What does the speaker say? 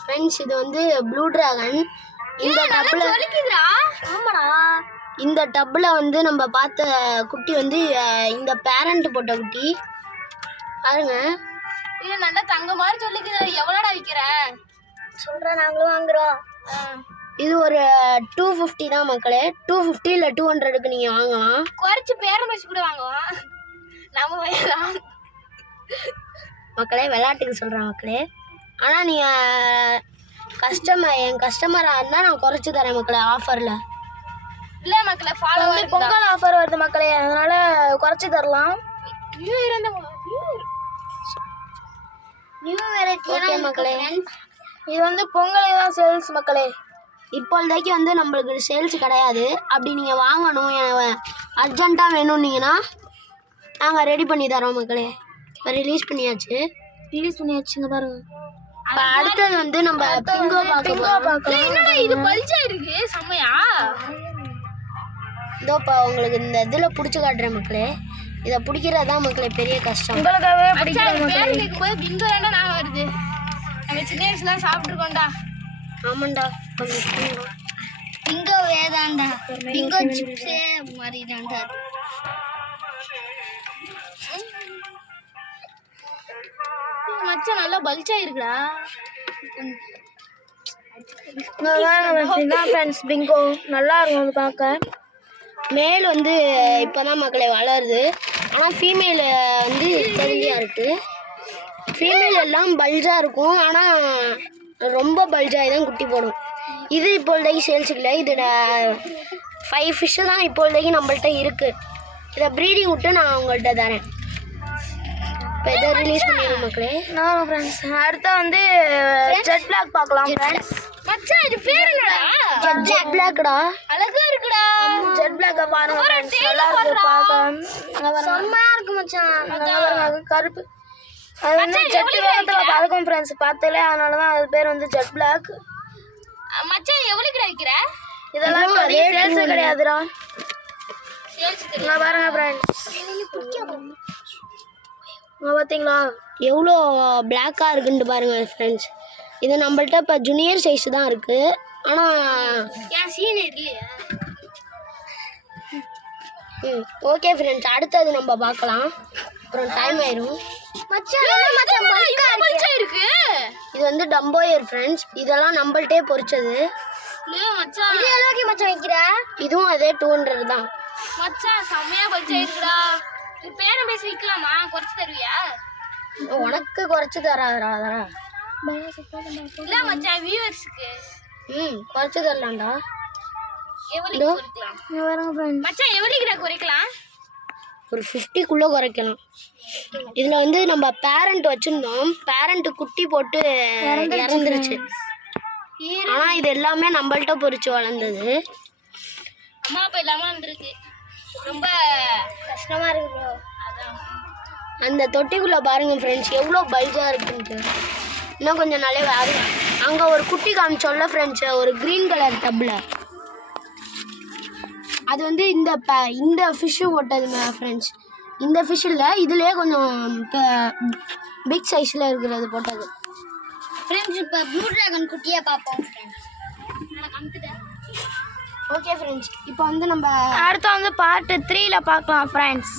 Friends இது வந்து blue dragon. இந்த டப்பில் ஆமாடா, இந்த டப்பில் வந்து நம்ம பார்த்த குட்டி வந்து இந்த பேரண்ட் போட்ட குட்டி பாருங்க. இது நல்லா தங்க மாதிரி சொல்லிக்கிற. எவ்வளோடா விற்கிற? சொல்கிறேன், நாங்களும் வாங்குகிறோம். இது ஒரு 250 தான் மக்களே. 250 இல்லை 200க்கு நீங்கள் வாங்கலாம். குறைச்சி பேரம் பேசி கூட வாங்குவோம் நம்ம வயதான் மக்களே. விளையாட்டுக்கு சொல்கிறேன் மக்களே. ஆனால் நீங்கள் என் கஸ்டமராக இருந்தால் நான் குறைச்சி தரேன் மக்களே ஆஃபரில். இல்லை மக்களே, ஃபாலோ பொங்கல் ஆஃபர் வருது மக்களே, அதனால் குறைச்சி தரலாம். நியூ வெரைட்டி ஓகே மக்களே. இது வந்து பொங்கலுக்கு தான் சேல்ஸ் மக்களே. இப்போதைக்கு வந்து நம்மளுக்கு சேல்ஸ் கிடையாது. அப்படி நீங்கள் வாங்கணும், அர்ஜென்ட்டாக வேணும்னீங்கன்னா நாங்கள் ரெடி பண்ணி தரோம் மக்களே. இப்போ ரிலீஸ் பண்ணியாச்சுங்க பாருங்க. இப்போ அடுத்தது வந்து நம்ம பிங்கோ பார்க்கலாம். இது பல்ஜா இருக்கு செம்மையா. இதோ இப்போ உங்களுக்கு இந்த இதில் பிடிச்சி காட்டுறேன் மக்களே. இதை பிடிக்கிறதான் மக்களே பெரிய கஷ்டம். உங்களுக்காகவே பேர் கேட்கும்போது பிங்கோ தாண்டா நான் வருது. நாங்கள் சின்ன வயசுலாம் சாப்பிட்ருக்கோண்டா. ஆமாண்டா, பிங்கோ வேதாண்டா. பிங்கோ சிப்ஸே மாதிரி தாண்டா. மச்சான் நல்லா பல்ச்சா இருக்குடா. பிங்கோ நல்லா இருக்கும் அது பார்க்க. மேல் வந்து இப்போதான் மக்களே வளருது. ஆனால் ஃபீமேல் வந்து தெரிஞ்சியாக இருக்குது. ஃபீமேல் எல்லாம் பல்ஜாக இருக்கும், ஆனால் ரொம்ப பல்ஜாகி தான் குட்டி போடும். இது இப்போதைக்கு சேல்ஸுக்கு இல்லை. இது 5 ஃபிஷ்ஷு தான் இப்போதைக்கு நம்மள்ட்ட இருக்குது. இதை ப்ரீடிங் விட்டு நான் உங்கள்கிட்ட தரேன். இப்போ இதை ரிலீஸ் பண்ணிடுவோம் மக்களே. நான் ஃப்ரெண்ட்ஸ் அடுத்த வந்து ஜெட் பிளாக் பார்க்கலாம் ஃப்ரெண்ட்ஸ். மச்சான் இது பேர் என்னடா? ஜெட் பிளாக்டா. அழகா இருக்குடா. ஜெட் பிளாக்க பாருங்க ஃப்ரெண்ட்ஸ், நல்லா இருக்கு பார்க்க. செம்மையா இருக்கு மச்சான். நல்லா பாருங்க, கருப்பு. அது வந்து ஜெட் வேகத்தில் பறக்கும் ஃப்ரெண்ட்ஸ், பார்த்தல. அதனால தான் அது பேர் வந்து ஜெட் பிளாக். மச்சான் எவ்வளோக்கு விற்கிற? இதெல்லாம் சேல்ஸே கிடையாதுடா. சேல்ஸ் நான் பாருங்க ஃப்ரெண்ட்ஸ், பார்த்தீங்களா எவ்வளோ பிளாக்காக இருக்குன்ட்டு பாருங்கள் ஃப்ரெண்ட்ஸ். இது நம்மள்ட்ட இப்போ ஜூனியர் சைஸ் தான் இருக்குது. ஆனால் ஏன் சீனியர் இல்லையா? ஓகே ஃப்ரெண்ட்ஸ், அடுத்தது நம்ம பார்க்கலாம். அப்புறம் டைம் ஆயிரும். இருக்கு. இது வந்து டம்போயர் ஃப்ரெண்ட்ஸ். இதெல்லாம் நம்மள்ட்டே பொரிச்சது. மச்சான் வைக்கிற இதுவும் அதே 200 தான். மச்சான் செம்மையா பல்ச்சா இருக்குடா. இது பேரம் பேசி விற்கலாமா? குறைச்சி தருவியா? உனக்கு குறைச்சி தராதா? இல்ல மச்சான் வியூவர்ஸ்க்கு குறைச்சி தரலாம்டா. எவ்வளவு குறைக்கலாம் மச்சான்? எவ்வளவுக்கு குறைக்கலாம்? ஒரு 50க்குள்ளே குறைக்கலாம். இதில் வந்து நம்ம பேரண்ட் வச்சுருந்தோம். பேரண்ட் குட்டி போட்டு இறந்துருச்சு. ஆனால் இது எல்லாமே நம்மள்ட்ட பொறிச்சு வளர்ந்தது. அம்மா அப்பா இல்லாமல் இருந்திருக்கு. ரொம்ப கஷ்டமாக இருக்கு ப்ரோ. அதான் அந்த தொட்டிக்குள்ளே பாருங்கள் ஃப்ரெண்ட்ஸ், எவ்வளோ பல்ஜாக இருக்குன்ட்டு. இன்னும் கொஞ்சம் நாளே வேறு. அங்கே ஒரு குட்டி காமிச்சோல்ல ஃப்ரெண்ட்ஸ், ஒரு க்ரீன் கலர் டப்பில். அது வந்து இந்த ஃபிஷ்ஷு போட்டது ஃப்ரெண்ட்ஸ். இந்த ஃபிஷ் இல்லை, இதுலேயே கொஞ்சம் பிக் சைஸில் இருக்கிறது போட்டது ஃப்ரெண்ட்ஸ். இப்போ ப்ளூ டிராகன் குட்டியை பார்ப்போம் ஃப்ரெண்ட்ஸ். ஓகே ஃப்ரெண்ட்ஸ், இப்போ வந்து நம்ம அடுத்த வந்து பார்ட் 3ல் பார்க்கலாம் ஃப்ரெண்ட்ஸ்.